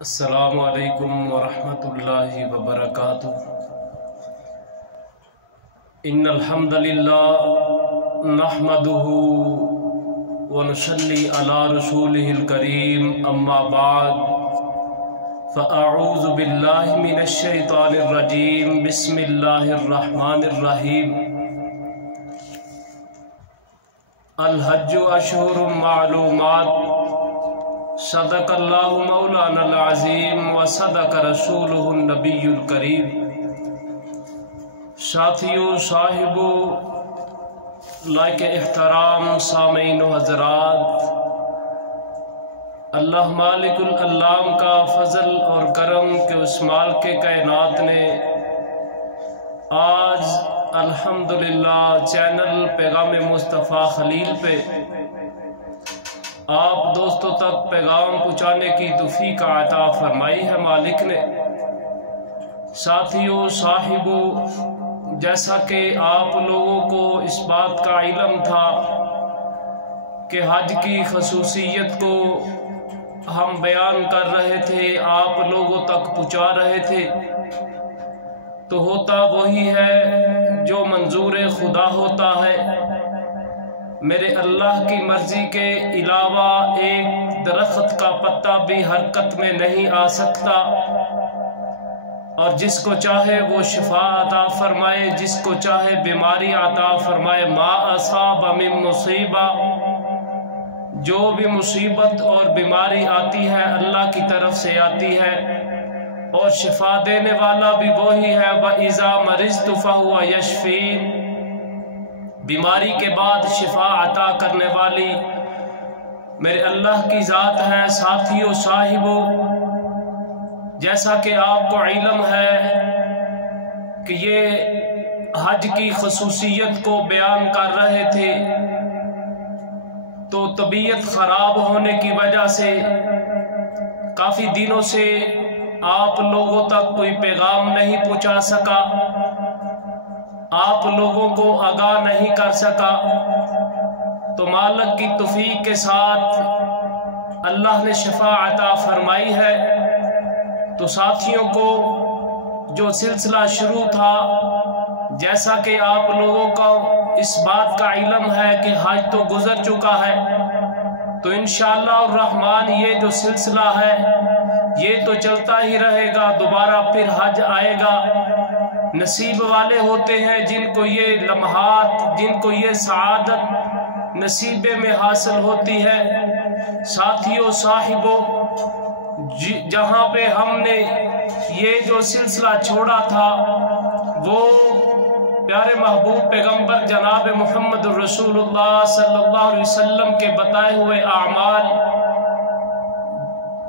السلام علیکم ورحمۃ اللہ وبرکاتہ۔ ان الحمد للہ نحمده ونصلی علی رسولہ الکریم، اما بعد فاعوذ باللہ من الشیطان الرجیم، بسم اللہ الرحمن الرحیم۔ الحج اشہر معلومات، صدق اللہ مولانا العظیم و صدق رسولہ النبی الکریم۔ ساتھیو، صاحبو، لائق احترام سامعین و حضرات، اللہ مالک العلام کا فضل اور کرم کے اس مالک کائنات نے آج الحمدللہ چینل پیغام مصطفیٰ خلیل پہ آپ دوستوں تک پیغام پہنچانے کی توفیق عطا فرمائی ہے مالک نے۔ ساتھیو، صاحبو، جیسا کہ آپ لوگوں کو اس بات کا علم تھا کہ حج کی خصوصیت کو ہم بیان کر رہے تھے، آپ لوگوں تک پہنچا رہے تھے، تو ہوتا وہی ہے جو منظور خدا ہوتا ہے۔ میرے اللہ کی مرضی کے علاوہ ایک درخت کا پتا بھی حرکت میں نہیں آ سکتا، اور جس کو چاہے وہ شفا عطا فرمائے، جس کو چاہے بیماری عطا فرمائے۔ ما اصاب من مصیبہ، جو بھی مصیبت اور بیماری آتی ہے اللہ کی طرف سے آتی ہے، اور شفا دینے والا بھی وہی ہے۔ وَإِذَا مَرِضْتُ فَهُوَ يَشْفِينِ، بیماری کے بعد شفا عطا کرنے والی میرے اللہ کی ذات ہے۔ ساتھیو، صاحبو، جیسا کہ آپ کو علم ہے کہ یہ حج کی خصوصیت کو بیان کر رہے تھے، تو طبیعت خراب ہونے کی وجہ سے کافی دنوں سے آپ لوگوں تک کوئی پیغام نہیں پہنچا سکا، آپ لوگوں کو آگاہ نہیں کر سکا۔ تو مالک کی توفیق کے ساتھ اللہ نے شفا عطا فرمائی ہے۔ تو ساتھیوں کو جو سلسلہ شروع تھا، جیسا کہ آپ لوگوں کو اس بات کا علم ہے کہ حج تو گزر چکا ہے، تو انشاءاللہ الرحمن یہ جو سلسلہ ہے یہ تو چلتا ہی رہے گا، دوبارہ پھر حج آئے گا۔ نصیب والے ہوتے ہیں جن کو یہ لمحات، جن کو یہ سعادت نصیب میں حاصل ہوتی ہے۔ ساتھیو، صاحبو، جہاں پہ ہم نے یہ جو سلسلہ چھوڑا تھا وہ پیارے محبوب پیغمبر جناب محمد رسول اللہ صلی اللہ علیہ وسلم کے بتائے ہوئے اعمال،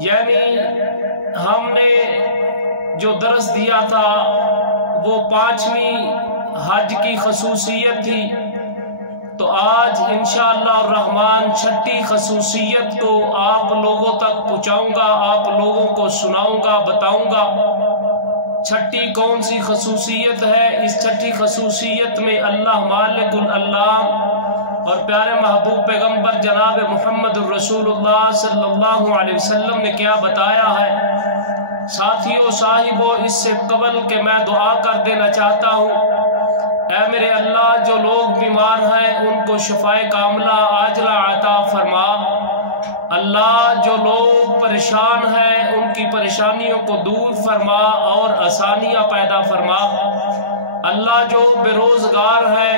یعنی ہم نے جو درس دیا تھا وہ 5ویں حج کی خصوصیت تھی، تو آج انشاءاللہ الرحمن 6ٹھی خصوصیت کو آپ لوگوں تک پہنچاؤں گا، آپ لوگوں کو سناؤں گا، بتاؤں گا۔ 6ٹھی کون سی خصوصیت ہے؟ اس 6ٹھی خصوصیت میں اللہ مالک العلام اور پیارے محبوب پیغمبر جناب محمد الرسول اللہ صلی اللہ علیہ وسلم نے کیا بتایا ہے۔ ساتھیو، صاحبو، اس سے قبل کہ میں دعا کر دینا چاہتا ہوں، اے میرے اللہ، جو لوگ بیمار ہیں ان کو شفائے کاملہ عاجلہ عطا فرما۔ اللہ، جو لوگ پریشان ہیں ان کی پریشانیوں کو دور فرما اور آسانیاں پیدا فرما۔ اللہ، جو بے روزگار ہے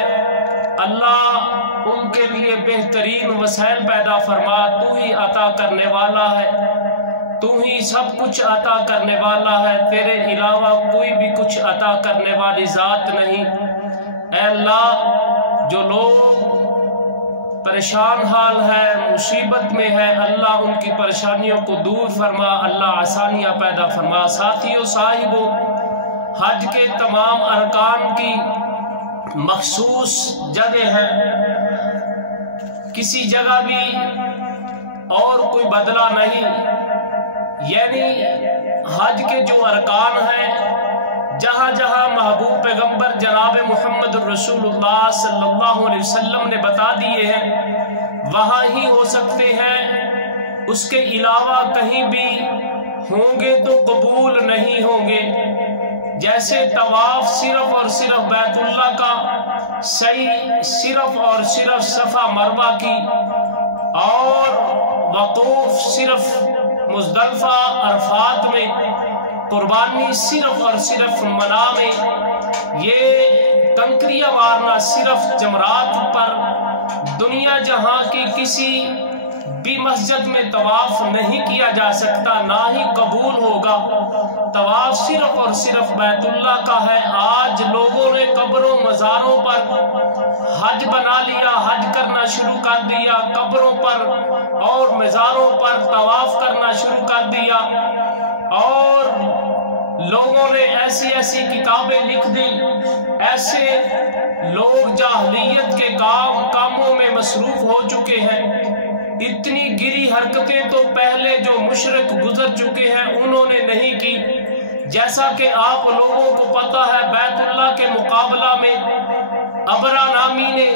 اللہ ان کے لیے بہترین وسائل پیدا فرما۔ تو ہی عطا کرنے والا ہے، تو ہی سب کچھ عطا کرنے والا ہے، تیرے علاوہ کوئی بھی کچھ عطا کرنے والی ذات نہیں۔ اے اللہ، جو لوگ پریشان حال ہے، مصیبت میں ہے، اللہ ان کی پریشانیوں کو دور فرما، اللہ آسانیاں پیدا فرما۔ ساتھیو، صاحبو، حج کے تمام ارکان کی مخصوص جگہ ہے، کسی جگہ بھی اور کوئی بدلہ نہیں، یعنی حج کے جو ارکان ہیں جہاں جہاں محبوب پیغمبر جناب محمد رسول اللہ صلی اللہ علیہ وسلم نے بتا دیے ہیں وہاں ہی ہو سکتے ہیں، اس کے علاوہ کہیں بھی ہوں گے تو قبول نہیں ہوں گے۔ جیسے طواف صرف اور صرف بیت اللہ کا، صحیح صرف اور صرف صفا مروہ کی، اور وقوف صرف مزدلفہ عرفات میں، قربانی صرف اور صرف منی میں، یہ کنکریاں مارنا صرف جمرات پر، دنیا جہاں کی کسی بھی مسجد میں طواف نہیں کیا جا سکتا، نہ ہی قبول ہوگا۔ طواف صرف اور صرف بیت اللہ کا ہے۔ آج لوگوں نے قبروں مزاروں پر حج بنا لیا، حج کرنا شروع کر دیا، قبروں پر اور مزاروں پر طواف کرنا شروع کر دیا، اور لوگوں نے ایسی ایسی کتابیں لکھ دی، ایسے لوگ جاہلیت کے کاموں میں مصروف ہو چکے ہیں۔ اتنی گری حرکتیں تو پہلے جو مشرک گزر چکے ہیں انہوں نے نہیں کی۔ جیسا کہ آپ لوگوں کو پتہ ہے، بیت اللہ کے مقابلہ میں ابرا نامی نے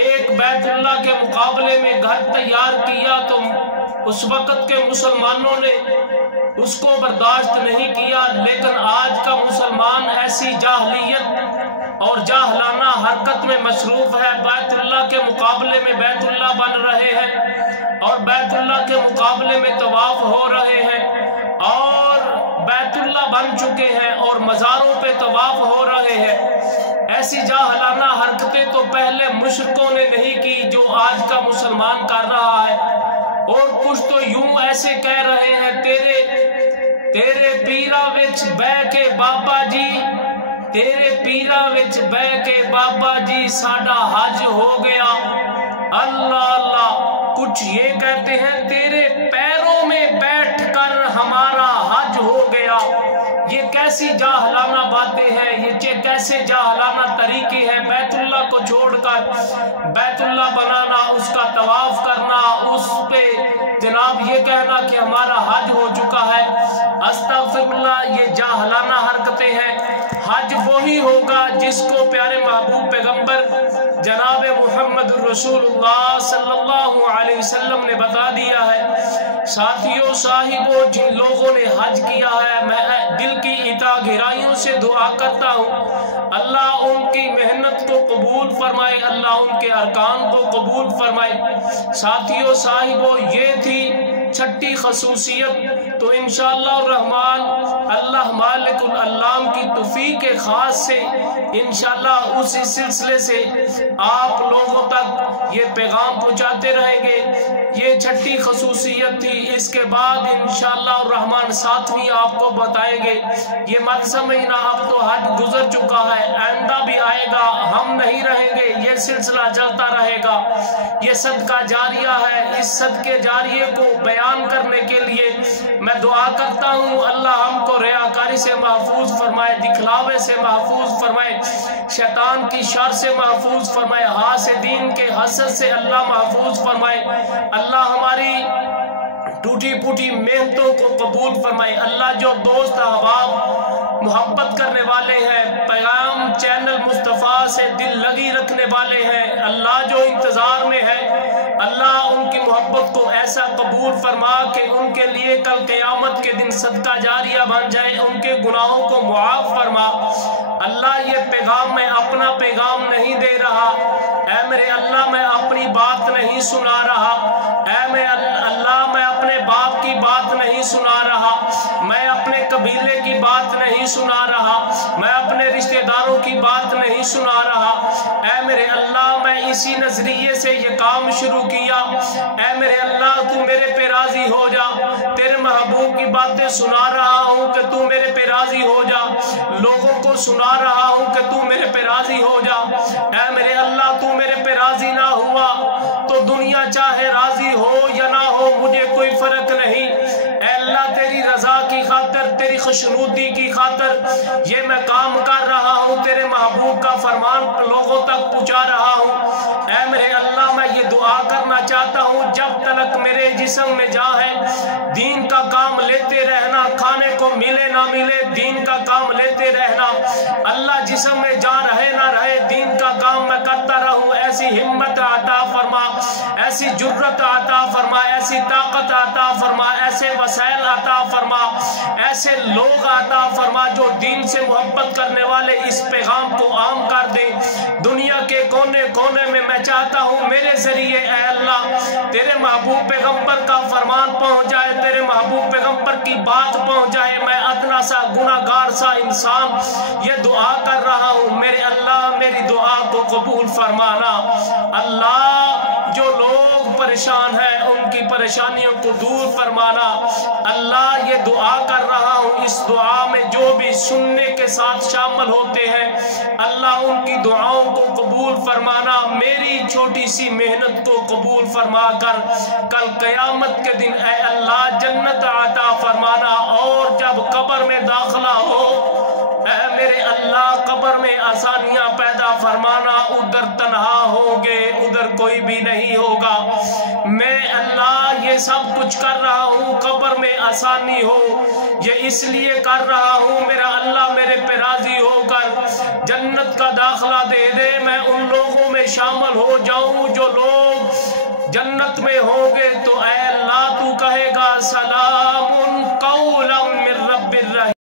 ایک بیت اللہ کے مقابلے میں گھر تیار کیا، تو اس وقت کے مسلمانوں نے اس کو برداشت نہیں کیا، لیکن آج کا مسلمان ایسی جاہلیت اور جاہلانہ حرکت میں مصروف ہے۔ بیت اللہ کے مقابلے میں بیت اللہ بن رہے ہیں، اور بیت اللہ کے مقابلے میں طواف ہو رہے ہیں، اور بیت اللہ بن چکے ہیں اور مزاروں پہ طواف ہو رہے ہیں۔ ایسی جاہلانہ حرکتیں تو پہلے مشرکوں نے نہیں کی جو آج کا مسلمان کر رہا ہے۔ اور کچھ تو یوں ایسے کہہ رہے ہیں، تیرے پیرا وچ بہ کے بابا جی، تیرے پیرا وچ بہ کے بابا جی ساڈا حج ہو گیا۔ اللہ اللہ، کچھ یہ کہتے ہیں تیرے پیروں میں بیٹھ کر ہمارا حج ہو گیا۔ یہ کیسی جاہلانہ باتیں ہیں، یہ کیسے جاہلانہ طریقے ہیں۔ بیت اللہ کو چھوڑ کر بیت اللہ بنانا، اس کا طواف کرنا، اس پہ جناب یہ کہنا کہ ہمارا حج ہو چکا ہے۔ استغفر اللہ، یہ جاہلانہ حرکتیں ہیں۔ حج وہی ہوگا جس کو پیارے محبوب پیغمبر جناب محمد رسول اللہ صلی اللہ علیہ وسلم نے بتا دیا ہے۔ ساتھیوں، صاحبوں، جن لوگوں نے حج کیا ہے، میں دل کی اتھا گہرائیوں سے دعا کرتا ہوں، اللہ ان کی محنت کو قبول فرمائے، اللہ ان کے ارکان کو قبول فرمائے۔ ساتھیوں، صاحبوں، یہ تھی چھٹی خصوصیت۔ تو انشاءاللہ الرحمن اللہ مالک العلام کی توفیق خاص سے انشاءاللہ اسی سلسلے سے آپ لوگوں تک یہ پیغام پہنچاتے رہیں گے۔ یہ چھٹی خصوصیت تھی۔ اس کے بعد انشاءاللہ الرحمن ساتویں آپ کو بتائیں گے۔ یہ مت سمجھنا اب تو حج گزر چکا ہے، آئندہ بھی آئے گا، ہم نہیں رہیں گے، یہ سلسلہ چلتا رہے گا۔ یہ صدقہ جاریہ ہے۔ اس صدقے جاریے کو بیان کرنے کے لیے میں دعا کرتا ہوں اللہ ہم کو ریاکاری سے محفوظ فرمائے، دکھلاوے سے محفوظ فرمائے، شیطان کی شر سے محفوظ فرمائے، حاسدین کے حسد سے اللہ محفوظ فرمائے۔ اللہ ہماری ٹوٹی پھوٹی محنتوں کو قبول فرمائے۔ اللہ جو دوست احباب محبت کرنے والے ہیں، پیغام چینل مصطفیٰ سے دل لگی رکھنے والے ہیں، اللہ جو انتظار میں ہے، اللہ ان کی محبت کو ایسا قبول فرما کہ ان کے لیے کل قیامت کے دن صدقہ جاریہ بن جائے، ان کے گناہوں کو معاف فرما۔ اللہ یہ پیغام میں اپنا پیغام نہیں دے رہا، اے میرے اللہ میں اپنی بات نہیں سنا رہا، اے میرے اللہ میں اپنے باپ کی بات نہیں سنا رہا، میں اپنے قبیلے کی بات نہیں سنا رہا، میں اپنے رشتہ داروں کی بات نہیں سنا رہا، اے میرے اللہ میں اسی نظریے سے یہ کام شروع کیا۔ اے میرے اللہ تو میرے پہ راضی ہو جا، تیرے محبوب کی باتیں سنا رہا ہوں کہ تو میرے پہ راضی ہو جا، لوگوں کو سنا رہا ہوں کہ تو میرے پہ راضی ہو جا۔ اے میرے اللہ تو میرے پہ راضی نہ ہوا تو دنیا چاہے راضی ہو یا نہ ہو مجھے کوئی فرق نہیں۔ اے اللہ تیری رضا کی خاطر، تیری خوشنودی کی خاطر یہ میں کام کر رہا ہوں، تیرے محبوب کا فرمان لوگوں تک پہنچا رہا ہوں۔ اے میرے اللہ میں یہ دعا کرنا چاہتا ہوں جب تک میرے جسم میں جان ہے دین کا کام لیتے رہنا رہنا، کھانے کو ملے نہ ملے دین کا کام لیتے رہنا، اللہ جسم میں جان رہے نہ رہے دین کا کام میں کرتا رہوں، ایسی ہمت عطا فرما، ایسی جرت عطا فرما، ایسی طاقت عطا فرما، ایسے وسائل عطا فرما، ایسے لوگ عطا فرما جو دین سے محبت کرنے والے اس پیغام کو عام کر دیں دنیا کے کونے کونے میں۔ میں چاہتا ہوں میرے ذریعے اے اللہ تیرے محبوب پیغمبر کا فرمان پہنچ جائے، تیرے محبوب پیغمبر کی بات پہنچ جائے۔ میں ادنا سا گناہگار سا انسان یہ دعا کر رہا ہوں، میرے اللہ میری دعا کو قبول فرمانا۔ اللہ جو لوگ پریشان ہیں ان کی پریشانیوں کو دور فرمانا۔ اللہ یہ دعا کر رہا ہوں، اس دعا میں جو بھی سننے کے ساتھ شامل ہوتے ہیں اللہ ان کی دعاؤں کو قبول فرمانا، میری چھوٹی سی محنت کو قبول فرما کر کل قیامت کے دن اے اللہ جنت عطا فرمانا، اور جب قبر میں داخلہ ہو اے میرے اللہ قبر میں آسانیاں پیدا فرمانا، ادھر تنہا ہوں گے ادھر کوئی بھی نہیں ہوگا۔ میں اللہ یہ سب کچھ کر رہا ہوں قبر میں آسانی ہو، یہ اس لیے کر رہا ہوں میرا اللہ میرے پہ راضی ہو کر جنت کا داخلہ دے دے، میں ان لوگوں میں شامل ہو جاؤں جو لوگ جنت میں ہوں گے۔ تو اے